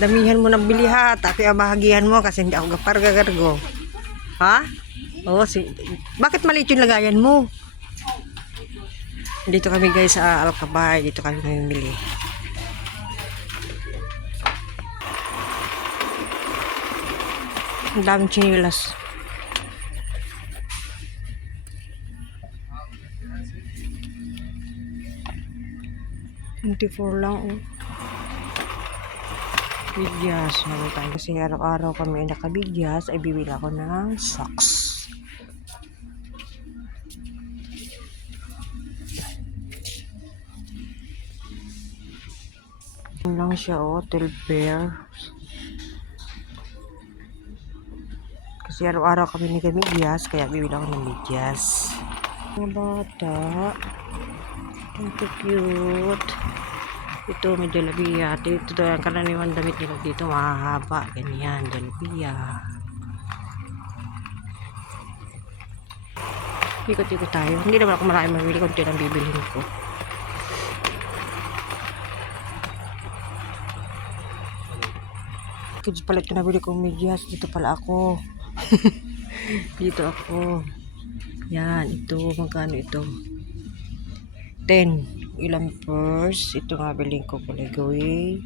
Damihan mo ng bili ha. Tapi abahagihan mo kasi hindi ako gagargo. Ha? Oo, bakit maliit yung lagayan mo? Dito kami guys sa Alcabay. Dito kami mamimili. Ang daming chinilas. $24 lang oh. Bigyas. Meron tayo kasi araw-araw kami nakabigyas ay bibili ako ng socks. Yan lang siya oh. 12 pair. Kasi araw-araw kami nagamigyas kaya bibili ako ng bigyas. Mga bata. Ang cute. Ito may jalabiya. Ito ang karaniwan damit nila dito. Mahahaba. Ganyan. Jalabiya. Ikot-ikot tayo. Hindi naman ako marami mamili. Kunti lang bibilhin ko. Kids pala ito nabili kong medyas. Dito pala ako. Dito ako. Yan. Ito. Magkano ito? 10. Ilang purse. Ito nga bilhin ko pala gawin.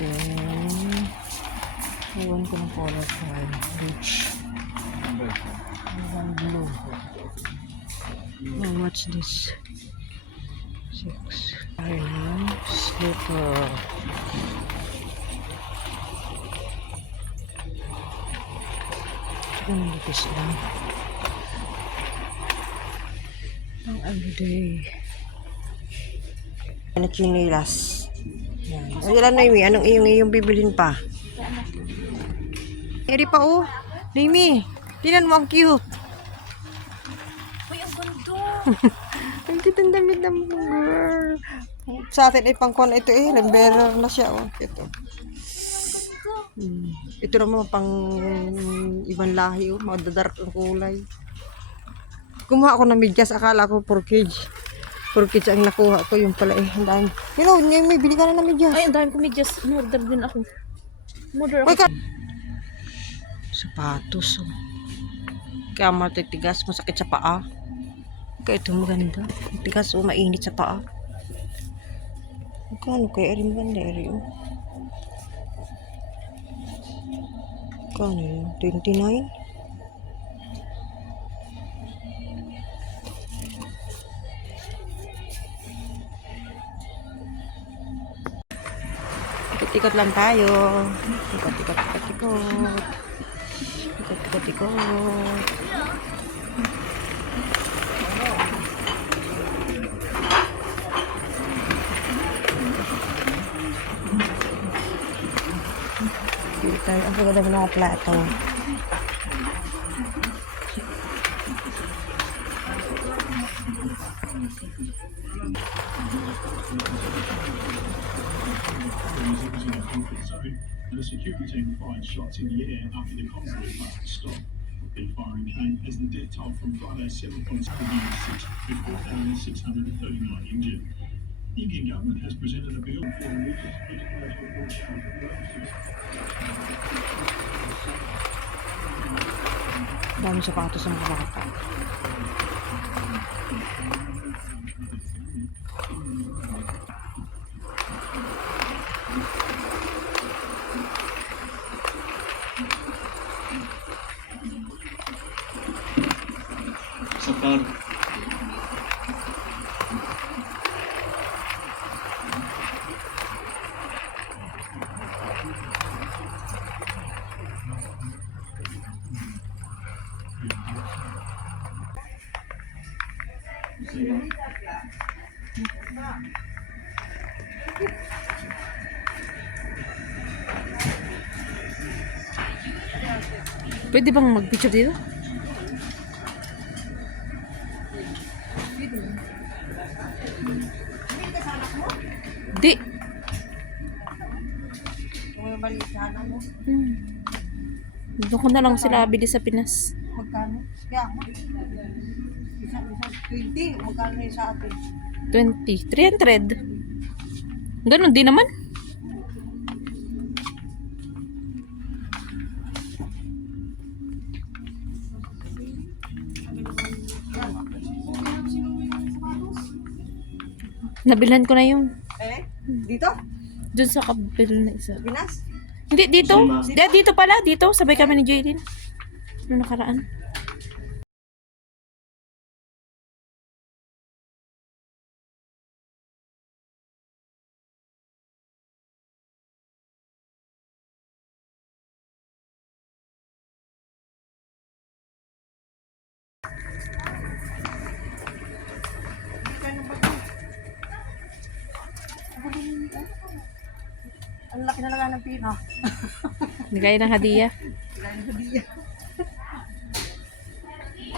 Then, iwan ko ng color card. Beach. One blue. Oh, what's this? 6. Ayun. Slipper. Ito nalipis lang. Ang everyday. Ano chinilas? Yan. O yan, Noemi. Anong iyong bibilhin pa? Eri pa oh. Noemi. Tingnan mo ang cute. Uy, ang ganda. Ang cute ang damit ng girl. Sa atin ay pangkuhan ito eh. Lamberer na siya oh. Ito. Ito naman pang ibang lahi oh. Madadark ang kulay. Kumuha ako ng medyas. Akala ko 4 kg. 4 kg ang nakuha ko. Yung pala eh. Ang dami. You know, may bili ka na ng medyas. Ay, ang dami ko medyas. Order din ako. Order ako. Sapatos oh. Kaya matitigas. Masakit sa paa. Kaya ito maganda. Matigas oh. Mainit sa paa. Kano kaya rin maganda rin oh. Kano yun? 29? Ikot-ikot lang tayo. Ikot-ikot. Dito, ang ganda ng mga plato. The security team fired shots in the air after the convoy passed the stop. The firing came as the death toll from Friday's 7.6 with 4,639 injured. The Indian government has presented a bill for religious education. Dami sapatos ng mga bata. Sapar. Pwede bang mag-picture dito? Di. Doon ko na lang sila bili sa Pinas. Magkano? Kaya ako. Isa 20. Magkano na sa atin? 20. 300. Ganon din naman. Nabilhan ko na yun. Dito? Doon sa kabil na isa. Pinas? Hindi, dito. Dito pala, dito. Sabay kami ni Jaylin. Noong nakaraan. Ang laki na lang ng pina. Nagaya ng hadiah. Lagay ng hadiya.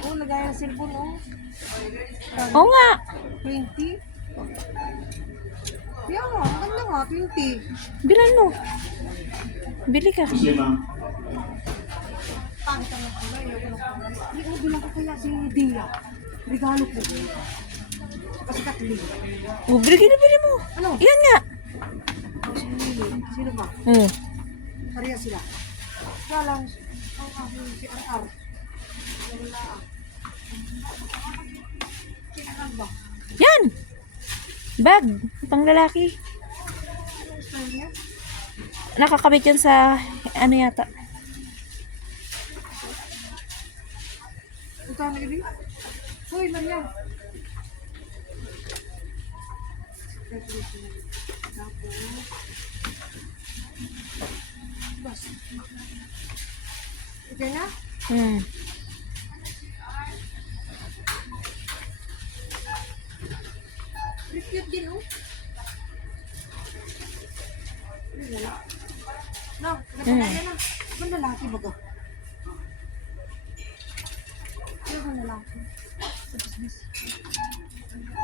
Oh, lagay ng cellphone, oh. Oo nga. 20. Kaya nga, ang ganda nga, 20. Bilan mo. Bili ka. Pangit ang kulay, ayoko ng kulay. Hindi, bilang ko kaya si Dia. Regalo ko. Kasi Kathleen. Oh, bili mo. Ano? Yan nga. Sino ba? Oh. Pareha sila. Kaya lang, ang aking si RR. Wala ah. Si RR ba? Yan. Bag. Pang lalaki. Anong style niya? Nakakabit yan sa ano yata. Ito na gabi? Hoy, Maria. Tapos, okay na? Hmm. Cute din, oh. No, napakaya na. Ibang lalaki ba ka? Ibang lalaki.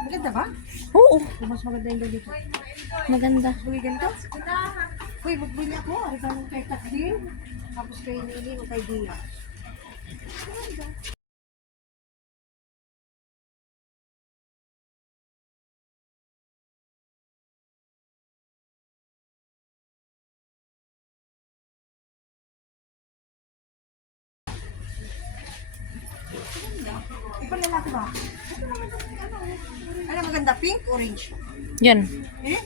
Maganda ba? Oo. Mas maganda yung dito. Maganda. Uy, ganito? Uy, magbili ako. Ari ka nung kay Kathleen. Tapos kay Nini o kay Dia. Ibang lalaki ba? Ano maganda? Pink, orange? Yan. Eh?